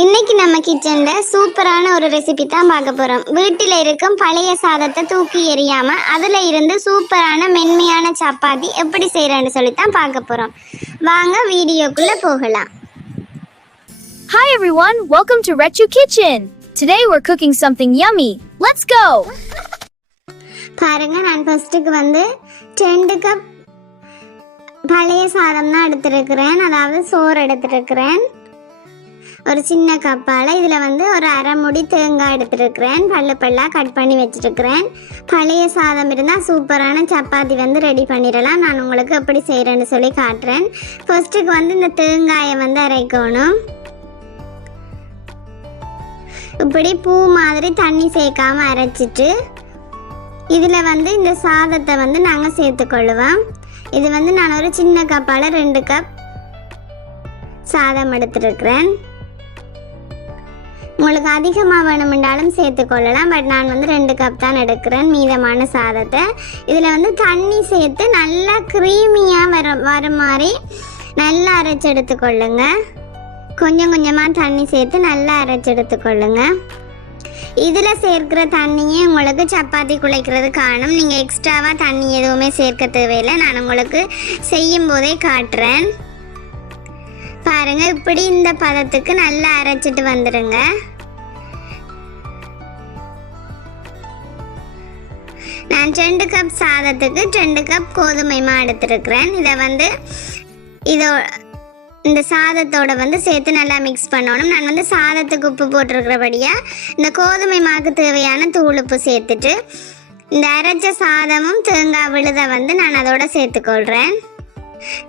இன்னைக்கு நம்ம கிச்சன்ல சூப்பரான ஒரு ரெசிபி தான் பார்க்க போறோம். வீட்டில் இருக்கும் பழைய சாதத்தை தூக்கி எறியாம அதுல இருந்து சூப்பரான மென்மையான சப்பாத்தி எப்படி செய்யறேன்னு சொல்லி தான் பார்க்க போறோம். வாங்க வீடியோக்குள்ள போகலாம். Hi everyone, welcome to Rechu Kitchen. Today we're cooking something yummy. Let's go. பாருங்க, நான் ஃபர்ஸ்ட்டுக்கு 2 கப் பழைய சாதம் தான் எடுத்துருக்கிறேன். அதாவது சோறு எடுத்துருக்கிறேன். ஒரு சின்ன கப்பால் இதில் ஒரு அரை முடி தேங்காய் எடுத்துருக்கிறேன். பல்லா கட் பண்ணி வச்சுருக்கிறேன். பழைய சாதம் இருந்தால் சூப்பரான சப்பாத்தி ரெடி பண்ணிடலாம். நான் உங்களுக்கு எப்படி செய்கிறேன்னு சொல்லி காட்டுறேன். ஃபர்ஸ்ட்டுக்கு இந்த தேங்காயை அரைக்கணும். இப்படி பூ மாதிரி தண்ணி சேர்க்காம அரைச்சிட்டு இதில் இந்த சாதத்தை நாங்கள் சேர்த்துக்கொள்ளுவோம். இது நான் ஒரு சின்ன கப்பால் 2 கப் சாதம் எடுத்துருக்கிறேன். உங்களுக்கு அதிகமாக வேணுமென்றாலும் சேர்த்துக்கொள்ளலாம். பட் நான் 2 கப் தான் எடுக்கிறேன் மீதமான சாதத்தை. இதில் தண்ணி சேர்த்து நல்லா க்ரீமியாக வர மாதிரி நல்லா அரைச்சி எடுத்துக்கொள்ளுங்க. கொஞ்சம் கொஞ்சமாக தண்ணி சேர்த்து நல்லா அரைச்சி எடுத்துக்கொள்ளுங்க. இதில் சேர்க்கிற தண்ணியே உங்களுக்கு சப்பாத்தி குழைக்கிறது காணும். நீங்கள் எக்ஸ்ட்ராவாக தண்ணி எதுவுமே சேர்க்க தேவையில்லை. நான் உங்களுக்கு செய்யும் போதே காட்டுறேன். பாருங்க, இப்படி இந்த பதத்துக்கு நல்லா அரைச்சிட்டு வந்துடுங்க. நான் 2 கப் சாதத்துக்கு 2 கப் கோதுமை மா எடுத்துருக்கிறேன். இதை இந்த சாதத்தோட சேர்த்து நல்லா மிக்ஸ் பண்ணணும். நான் சாதத்துக்கு உப்பு போட்டிருக்கிறபடியாக இந்த கோதுமை மாவுக்கு தேவையான தூள் உப்பு சேர்த்துட்டு இந்த அரைச்ச சாதமும் தேங்காய் விழுதை நான் அதோட சேர்த்துக்கொள்கிறேன்.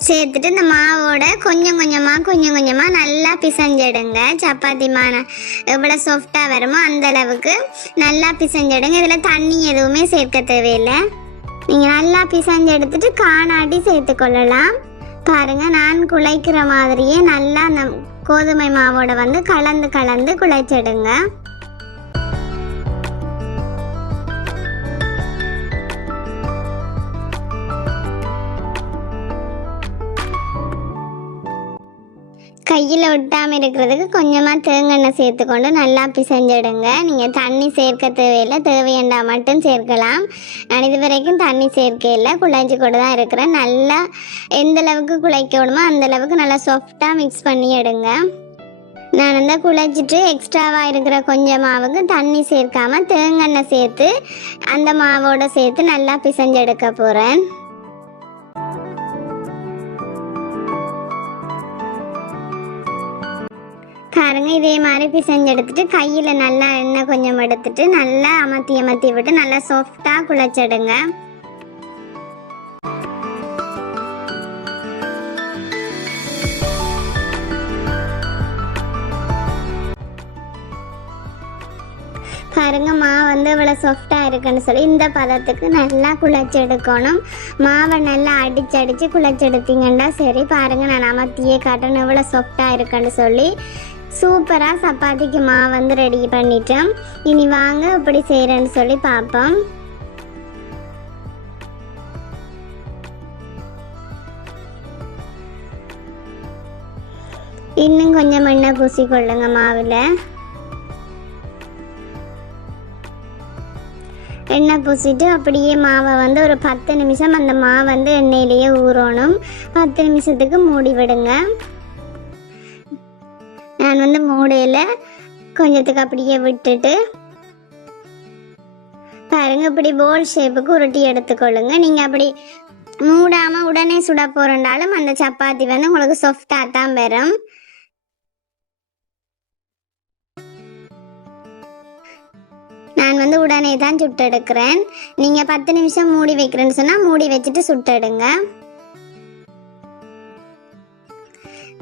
சேர்த்துட்டு இந்த மாவோட கொஞ்சம் கொஞ்சமாக நல்லா பிசைஞ்சிடுங்க. சப்பாத்தி மாவு எவ்வளோ சாஃப்டாக வருமோ அந்த அளவுக்கு நல்லா பிசைஞ்சிடுங்க. இதில் தண்ணி எதுவுமே சேர்க்க தேவையில்லை. நீங்கள் நல்லா பிசைஞ்சு எடுத்துட்டு காணாட்டி சேர்த்துக்கொள்ளலாம். பாருங்க, நான் குழைக்கிற மாதிரியே நல்லா அந்த கோதுமை மாவோட கலந்து குழைச்சிடுங்க. கையில் ஒட்டாமல் இருக்கிறதுக்கு கொஞ்சமாக தேங்காய் சேர்த்துக்கொண்டு நல்லா பிசைஞ்சிடுங்க. நீங்கள் தண்ணி சேர்க்க தேவையில்லை, தேவையண்டா மட்டும் சேர்க்கலாம். நான் இது வரைக்கும் தண்ணி சேர்க்க இல்லை, குழைச்சி கொண்டு தான் இருக்கிறேன். நல்லா எந்த அளவுக்கு குழைக்கணுமோ அந்த அளவுக்கு நல்லா சாஃப்டாக மிக்ஸ் பண்ணி எடுங்க. நான் குழைச்சிட்டு எக்ஸ்ட்ராவாக இருக்கிற கொஞ்சம் மாவுக்கு தண்ணி சேர்க்காமல் தேங்காய் சேர்த்து அந்த மாவோட சேர்த்து நல்லா பிசைஞ்சு எடுக்க போகிறேன். பாருங்க, இதே மாதிரி பிசைஞ்சு எடுத்துட்டு கையில் நல்லா எண்ணெய் கொஞ்சம் எடுத்துட்டு நல்லா அமர்த்தி விட்டு நல்லா சாஃப்டாக குழைச்சிடுங்க. பாருங்க, மாவு இவ்வளோ சாஃப்டாக இருக்குன்னு சொல்லி இந்த பதத்துக்கு நல்லா குழைச்சி எடுக்கணும். மாவை நல்லா அடித்து குழைச்சி எடுத்தீங்கன்னா சரி. பாருங்கள், நான் அமர்த்தியே காட்டணும் எவ்வளோ சாஃப்டாக இருக்குன்னு சொல்லி. சூப்பராக சப்பாத்திக்கு மாவு ரெடி பண்ணிட்டோம். இனி வாங்க இப்படி செய்கிறேன்னு சொல்லி பார்ப்போம். இன்னும் கொஞ்சம் எண்ணெய் பூசிக்கொள்ளுங்க மாவில். எண்ணெய் பூசிட்டு அப்படியே மாவை ஒரு 10 நிமிஷம் அந்த மாவு எண்ணெயிலேயே ஊறணும். 10 நிமிஷத்துக்கு மூடி விடுங்க. நான் மூடையில் கொஞ்சத்துக்கு அப்படியே விட்டுட்டு பாருங்க, இப்படி போல் ஷேப்புக்கு உருட்டி எடுத்துக்கொள்ளுங்க. நீங்கள் அப்படி மூடாமல் உடனே சுட போகிறனாலும் அந்த சப்பாத்தி உங்களுக்கு சாஃப்டாக தான் வரும். நான் உடனே தான் சுட்டு எடுக்கிறேன். நீங்கள் 10 நிமிஷம் மூடி வைக்கிறேன்னு சொன்னால் மூடி வச்சுட்டு சுட்டெடுங்க.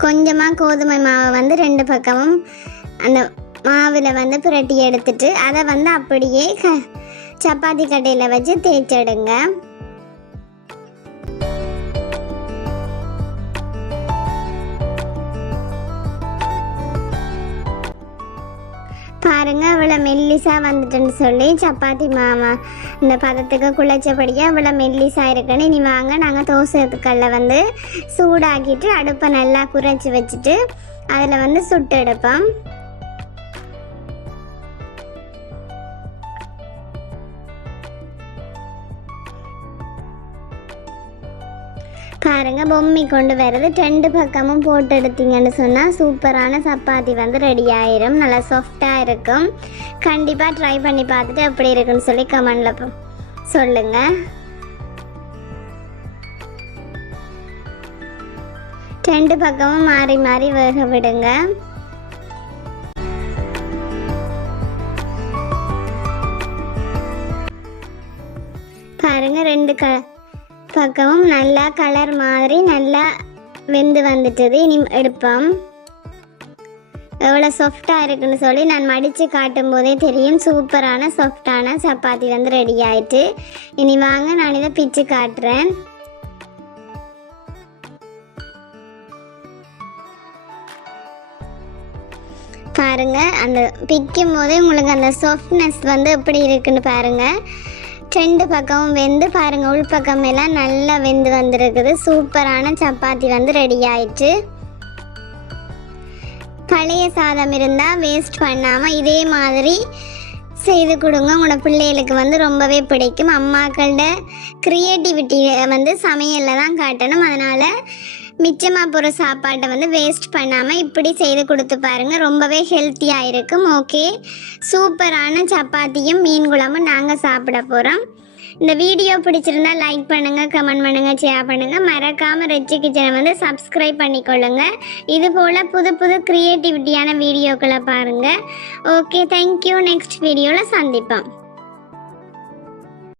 கொஞ்சமாக கோதுமை மாவை 2 பக்கமும் அந்த மாவில் புரட்டி எடுத்துட்டு அதை அப்படியே சப்பாத்தி கட்டையில் வச்சு தேய்ச்செடுங்க. பாருங்க, இவ்வளோ மெல்லிசாக வந்துட்டுன்னு சொல்லி சப்பாத்தி மாமா இந்த பதத்துக்கு குழைச்சபடியாக இவ்வளோ மெல்லிசாக இருக்குன்னு. இனி வாங்க நாங்கள் தோசைக்கல்ல சூடாக்கிட்டு அடுப்பை நல்லா குறைச்சி வச்சுட்டு அதில் சுட்டு எடுப்போம். பாருங்க பொம்மி கொண்டு வருது. 2 பக்கமும் போட்டு எடுத்தீங்கன்னு சொன்னால் சூப்பரான சப்பாத்தி வந்து ரெடி ஆயிரும். நல்லா சாஃப்டாக இருக்கும். கண்டிப்பாக ட்ரை பண்ணி பார்த்துட்டு எப்படி இருக்குன்னு சொல்லி கமெண்டில் சொல்லுங்கள். 2 பக்கமும் மாறி மாறி வேக விடுங்க. பாருங்க 2 பக்கமும் நல்லா கலர் மாதிரி நல்லா வெந்து வந்துட்டது. இனி எடுப்போம். எவ்வளோ சாஃப்டாக இருக்குன்னு சொல்லி நான் மடித்து காட்டும் போதே தெரியும். சூப்பரான சாஃப்டான சப்பாத்தி வந்து ரெடி ஆயிட்டு. இனி வாங்க நான் இதை பிச்சு காட்டுறேன். பாருங்க அந்த பிக்கும் போதே உங்களுக்கு அந்த சாஃப்ட்னஸ் வந்து எப்படி இருக்குன்னு பாருங்க. 2 பக்கமும் வெந்து பாருங்க, உள்பக்கம் எல்லாம் நல்லா வெந்து வந்திருக்குது. சூப்பரான சப்பாத்தி வந்து ரெடி ஆயிடுச்சு. பழைய சாதம் இருந்தால் வேஸ்ட் பண்ணாமல் இதே மாதிரி செய்து கொடுங்க. உங்களோட பிள்ளைகளுக்கு வந்து ரொம்பவே பிடிக்கும். அம்மாக்களோட க்ரியேட்டிவிட்டியை வந்து சமையலில் தான் காட்டணும். அதனால் மிச்சமாக போகிற சாப்பாட்டை வந்து வேஸ்ட் பண்ணாமல் இப்படி செய்து கொடுத்து பாருங்கள். ரொம்பவே ஹெல்த்தியாக இருக்கும். ஓகே, சூப்பரான சப்பாத்தியும் மீன் குழம்பும் நாங்கள் சாப்பிட போகிறோம். இந்த வீடியோ பிடிச்சிருந்தா லைக் பண்ணுங்கள், கமெண்ட் பண்ணுங்கள், ஷேர் பண்ணுங்கள். மறக்காமல் ரெச்சி கிச்சனை வந்து சப்ஸ்கிரைப் பண்ணிக்கொள்ளுங்க. இது போல் புது புது க்ரியேட்டிவிட்டியான வீடியோக்களை பாருங்கள். Okay, thank you. நெக்ஸ்ட் வீடியோவில் சந்திப்போம்.